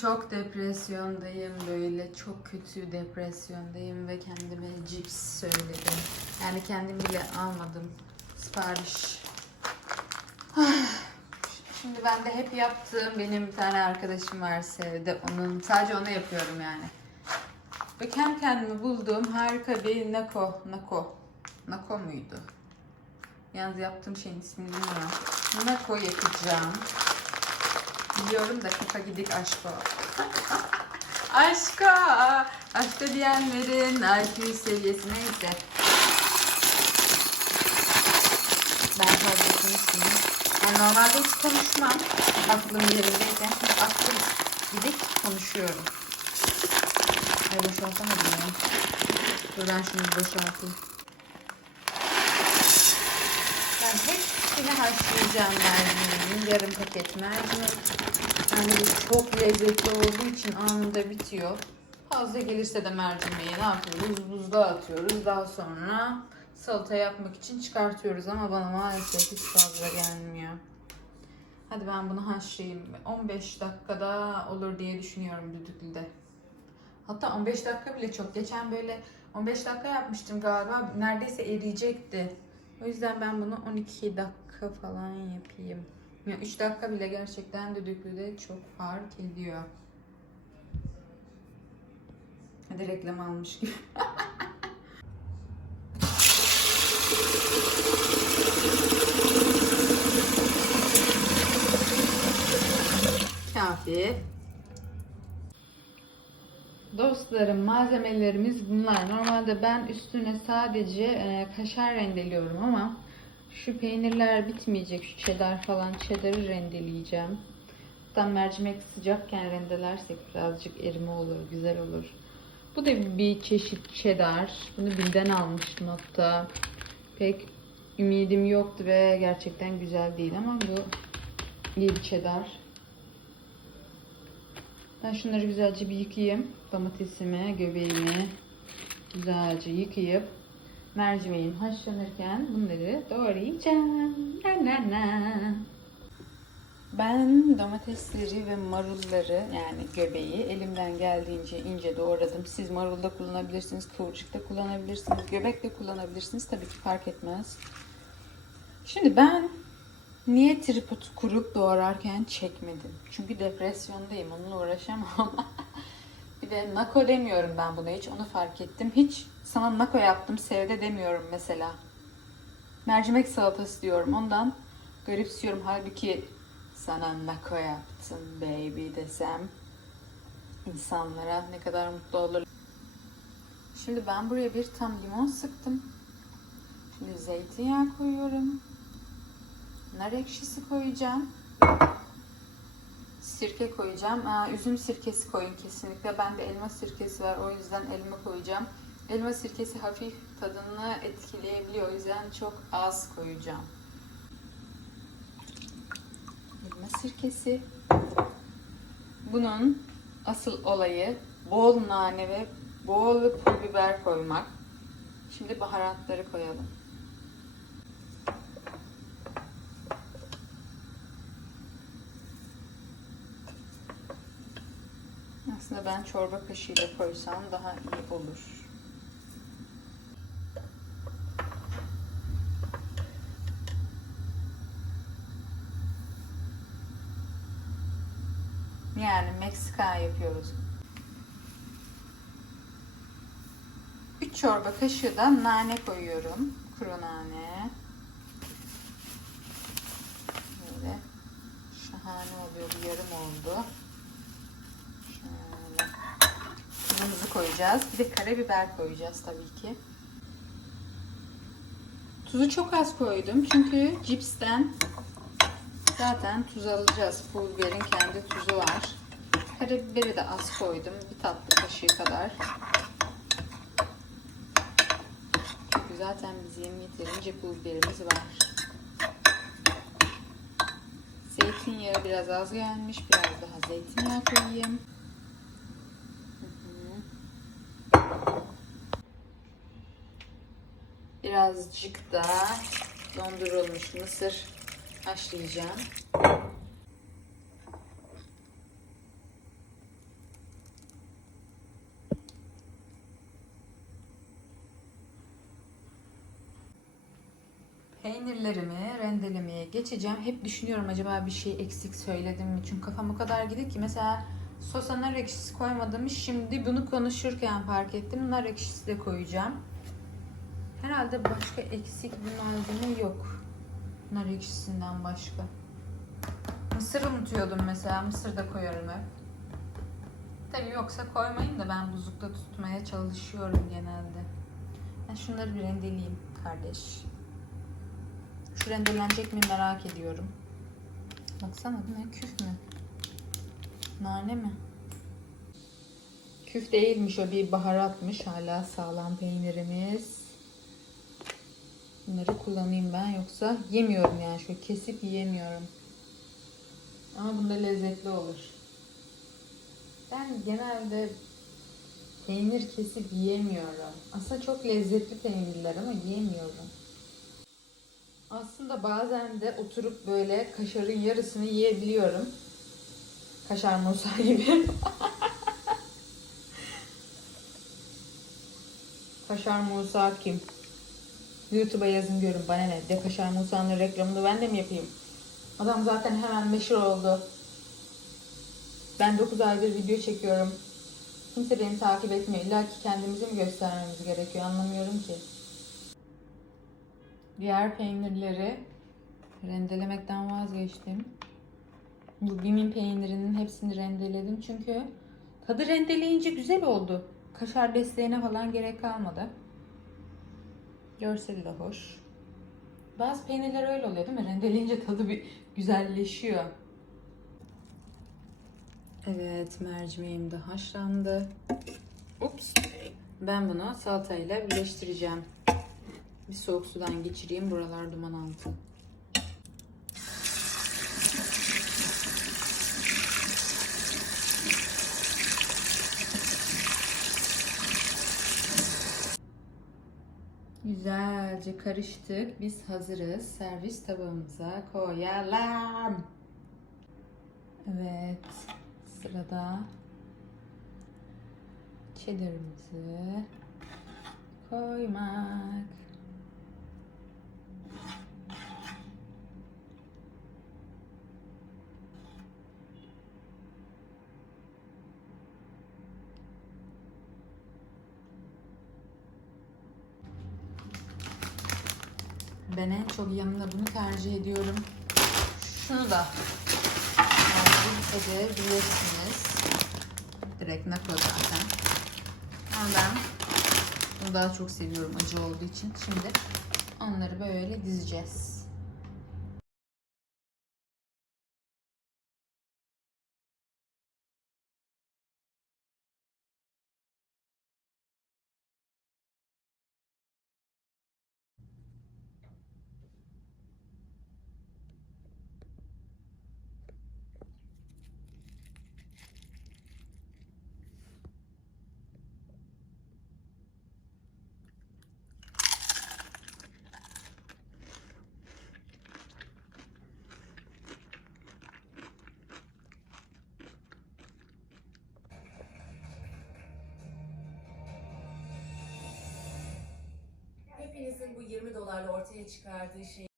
Çok depresyondayım böyle çok kötü depresyondayım ve kendime cips söyledim. Yani kendim bile almadım sipariş. Şimdi ben de hep yaptığım benim bir tane arkadaşım var Sevde onun sadece onu yapıyorum yani. Ve kendi kendime bulduğum harika bir nako nako nako muydu? Yalnız yaptığım şeyin ismini bilmiyorum. Nako yapacağım. Biliyorum da kafa gidik aşko. aşka! Aşka diyenlerin IQ seviyesi neyse. Ben fazla konuşmayayım. Yani normalde hiç konuşmam. Aklım yerindeyken şimdi aklım gidip konuşuyorum. Ay boşaltamadım ya. Dur ben şunu boşaltayım. Ben hepsini haşlayacağım mercimeğin. Yarım paket mercimek. Yani çok lezzetli olduğu için anında bitiyor. Fazla gelirse de mercimeği ne yapıyoruz? Buzluğa atıyoruz. Daha sonra salata yapmak için çıkartıyoruz ama bana maalesef hiç fazla gelmiyor. Hadi ben bunu haşlayayım. 15 dakikada olur diye düşünüyorum düdüklüde. Hatta 15 dakika bile çok. Geçen böyle 15 dakika yapmıştım galiba. Neredeyse eriyecekti. O yüzden ben bunu 12 dakika falan yapayım. Ya 3 dakika bile gerçekten düdüklüde çok fark ediyor. Hadi reklam almış gibi. Kafi. Dostlarım malzemelerimiz bunlar. Normalde ben üstüne sadece e, kaşar rendeliyorum ama şu peynirler bitmeyecek. Şu cheddar falan cheddar'ı rendeleyeceğim. Hatta mercimek sıcakken rendelersek birazcık erime olur, güzel olur. Bu da bir çeşit cheddar. Bunu Bim'den almıştım hatta. Pek ümidim yoktu ve gerçekten güzel değil ama bu bir cheddar. Ben şunları güzelce bir yıkayayım. Domatesimi, göbeğimi güzelce yıkayıp mercimeğim haşlanırken bunları doğrayacağım. Ben domatesleri ve marulları yani göbeği elimden geldiğince ince doğradım. Siz marulda kullanabilirsiniz, kıvırcık da kullanabilirsiniz, göbek de kullanabilirsiniz. Tabii ki fark etmez. Şimdi ben Niye tripod kurup doğrarken çekmedim? Çünkü depresyondayım. Onunla uğraşamam. de nako demiyorum ben buna hiç. Onu fark ettim. Hiç sana nako yaptım sevde demiyorum mesela. Mercimek salatası diyorum. Ondan garipsiyorum. Halbuki sana nako yaptım baby desem insanlara ne kadar mutlu olur. Şimdi ben buraya bir tam limon sıktım. Şimdi zeytinyağı koyuyorum. Nar ekşisi koyacağım. Sirke koyacağım. Aa, üzüm sirkesi koyun kesinlikle. Bende elma sirkesi var. O yüzden elma koyacağım. Elma sirkesi hafif tadını etkileyebiliyor. O yüzden çok az koyacağım. Elma sirkesi. Bunun asıl olayı bol nane ve bol pul biber koymak. Şimdi baharatları koyalım. Aslında ben çorba kaşığıyla koysam daha iyi olur. Yani Meksika yapıyoruz. 3 çorba kaşığı da nane koyuyorum. Kuru nane. Böyle şahane oluyor. Bir yarım oldu. Koyacağız. Bir de karabiber koyacağız tabii ki. Tuzu çok az koydum. Çünkü cipsten zaten tuz alacağız. Pul biberin kendi tuzu var. Karabiberi de az koydum. Bir tatlı kaşığı kadar. Çünkü zaten bizim yeterince pul biberimiz var. Zeytinyağı biraz az gelmiş. Biraz daha zeytinyağı koyayım. birazcık da dondurulmuş mısır haşlayacağım. Peynirlerimi rendelemeye geçeceğim. Hep düşünüyorum acaba bir şey eksik söyledim mi? Çünkü kafam o kadar gidiyor ki mesela sosa nar ekşisi koymadım. Şimdi bunu konuşurken fark ettim. Nar ekşisi de koyacağım. Herhalde başka eksik bir malzeme yok. Nar ekşisinden başka. Mısır unutuyordum mesela. Mısır da koyarım hep. Tabii yoksa koymayın da ben buzlukta tutmaya çalışıyorum genelde. Ben şunları bir rendeleyeyim kardeş. Şu rendelenecek mi merak ediyorum. Baksana bu ne küf mü? Nane mi? Küf değilmiş o bir baharatmış. Hala sağlam peynirimiz. Bunları kullanayım ben yoksa yemiyorum yani şöyle kesip yiyemiyorum. Ama bunda lezzetli olur. Ben genelde peynir kesip yiyemiyorum. Aslında çok lezzetli peynirler ama yiyemiyorum. Aslında bazen de oturup böyle kaşarın yarısını yiyebiliyorum. Kaşar Musa gibi. Kaşar Musa kim? YouTube'a yazın görün bana ne. De Kaşar Musa'nın reklamını ben de mi yapayım? Adam zaten hemen meşhur oldu. Ben 9 aydır video çekiyorum. Kimse beni takip etmiyor. İlla ki kendimizi mi göstermemiz gerekiyor anlamıyorum ki. Diğer peynirleri rendelemekten vazgeçtim. Bu Bim'in peynirinin hepsini rendeledim çünkü tadı rendeleyince güzel oldu. Kaşar desteğine falan gerek kalmadı. Görseli de hoş. Bazı peynirler öyle oluyor değil mi? Rendeleyince tadı bir güzelleşiyor. Evet, mercimeğim de haşlandı. Ups. Ben bunu salatayla birleştireceğim. Bir soğuk sudan geçireyim. Buralar duman altı. Güzelce karıştık. Biz hazırız. Servis tabağımıza koyalım. Evet. Sırada cheddar'ımızı koymak. Ben en çok yanına bunu tercih ediyorum. Şunu da tercih edebilirsiniz. Direkt nakla zaten. Ama ben bunu daha çok seviyorum acı olduğu için. Şimdi onları böyle dizeceğiz. 20 dolarla ortaya çıkardığı şey